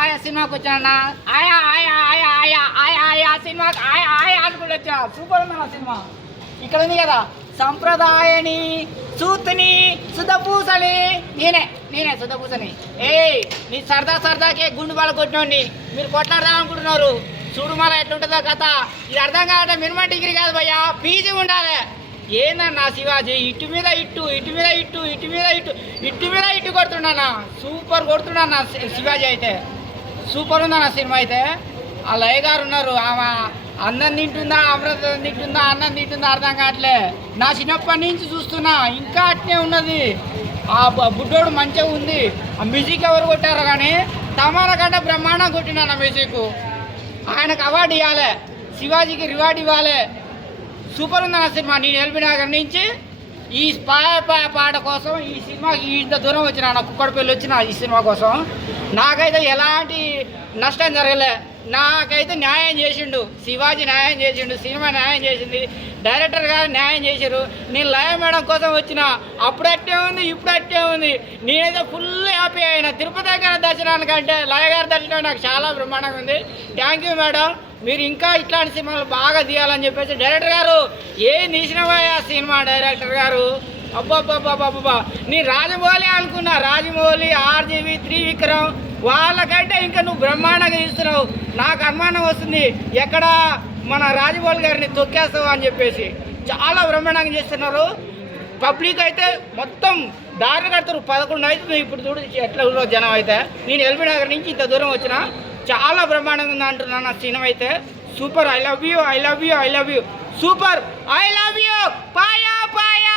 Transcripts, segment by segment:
పాయ సినిమాకి వచ్చానన్నా ఆయా ఆయా ఆయా ఆయా ఆయా ఆయా సినిమాకి ఆయా ఆయా అనుకుంటూ వచ్చా. సూపర్ ఉందన్న సినిమా. ఇక్కడ ఉంది కదా సంప్రదాయని సూత్ని సుధపూసని నేనే సుధపూసని. నీ సరదాకే గుండు బాల కొట్టినోండి. మీరు కొట్లాడదాం అనుకుంటున్నారు. చూడు మళ్ళీ ఎట్లుంటుందో కథ. ఇది అర్థం కావట్లే. మినిమం డిగ్రీ కాదు భయ్యా, పీజీ ఉండాలి. ఏందన్నా శివాజీ ఇటు మీద ఇట్టు ఇటు మీద ఇట్టు ఇటు మీద ఇట్టు ఇటు మీద ఇట్టు కొడుతున్నానా. సూపర్ కొడుతున్నాను శివాజీ అయితే. సూపర్ ఉందన్న సినిమా అయితే. ఆ లయ గారు ఉన్నారు, ఆమె అన్నం తింటుందా అమృతం తింటుందా అన్నం తింటుందా అర్థం కావట్లే. నా చిన్నప్పటి నుంచి చూస్తున్నా ఇంకా అట్నే ఉన్నది. ఆ బుడ్డోడు మంచిగా ఉంది. ఆ మ్యూజిక్ ఎవరు కొట్టారో కానీ తమాల కంటే బ్రహ్మాండం కొట్టినా మ్యూజిక్. ఆయనకు అవార్డు ఇవ్వాలి, శివాజీకి రివార్డు ఇవ్వాలి. సూపర్ ఉందన్న సినిమా. నేను ఎల్బీ నగర్ నుంచి ఈ పాట కోసం ఈ సినిమాకి ఇంత దూరం వచ్చిన, నా కుక్కడపల్లి వచ్చిన ఈ సినిమా కోసం. నాకైతే ఎలాంటి నష్టం జరగలే. నాకైతే న్యాయం చేసిండు శివాజీ, న్యాయం చేసిండు, సినిమా న్యాయం చేసింది, డైరెక్టర్ గారు న్యాయం చేశారు. నేను లయ మేడం కోసం వచ్చిన, అప్పుడు అట్టే ఉంది ఇప్పుడు అట్టే ఉంది. నేనైతే ఫుల్ హ్యాపీ అయినా. తిరుపతి దగ్గర దర్శనానికంటే లయ గారి దర్శనం నాకు చాలా బ్రహ్మాండంగా ఉంది. Thank you madam. మీరు ఇంకా ఇట్లాంటి సినిమాలు బాగా తీయాలని చెప్పేసి డైరెక్టర్ గారు ఏం తీసినవా సినిమా డైరెక్టర్ గారు. అబ్బాబ్బాబ్బాబ్బా, నేను రాజమౌళి అనుకున్నా. రాజమౌళి, ఆర్జీవి, త్రివిక్రమ్ వాళ్ళకంటే ఇంకా నువ్వు బ్రహ్మాండంగా తీస్తున్నావు. నాకు అనుమానం వస్తుంది ఎక్కడ మన రాజమౌళి గారిని తొక్కేస్తావు అని చెప్పేసి. చాలా బ్రహ్మాండంగా చేస్తున్నారు. పబ్లిక్ అయితే మొత్తం దారి కడతారు. 11 అవుతుంది ఇప్పుడు. చూడు ఎట్లా ఉన్న జనం అయితే. నేను ఎల్బీ నగర్ నుంచి ఇంత దూరం వచ్చిన. చాలా బ్రహ్మాండంగా ఉంది అంటున్నాను. నా సినిమా అయితే super. I love you, I love you, I love you. Super, I love you. పాయా పాయా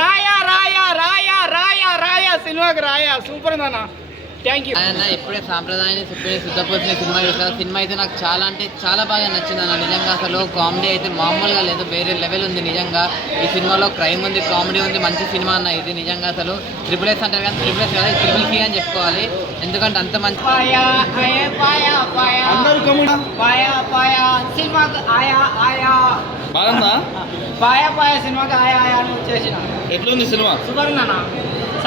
రాయా రాయా రాయా రాయా రాయా సినిమాకి రాయా. సూపర్ ఉందన్న. థ్యాంక్ యూ అన్న. ఇప్పుడే సాంప్రదాయాన్ని శుద్ధపోసిన సినిమా చూసాను. సినిమా అయితే నాకు చాలా అంటే చాలా బాగా నచ్చింది అన్న. నిజంగా అసలు కామెడీ అయితే మామూలుగా లేదు, వేరే లెవెల్ ఉంది నిజంగా. ఈ సినిమాలో క్రైమ్ ఉంది, కామెడీ ఉంది, మంచి సినిమా అన్న ఇది నిజంగా. అసలు ట్రిపుల్ ఎస్ అంటారు కానీ ట్రిపుల్ ఎస్ కాదు, ట్రిపుల్ సి అని చెప్పుకోవాలి. ఎందుకంటే అంత మంచి పాయా పాయా సినిమాకి ఆయా ఆయా అని వచ్చేసిన. ఎట్లుంది సినిమా? సూపర్ ఉందన్న.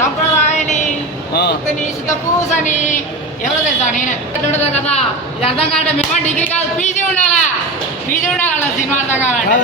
సంప్రదాయని పూసని ఎవరో తెలుసా నేనే ఉంటుంది కదా. ఇది అర్థం కాదంటే మిమ్మల్ని డిగ్రీ కాదు, పీజీ ఉండాలా. పీజీ ఉండాలన్న సినిమా అర్థం కావాలంటే.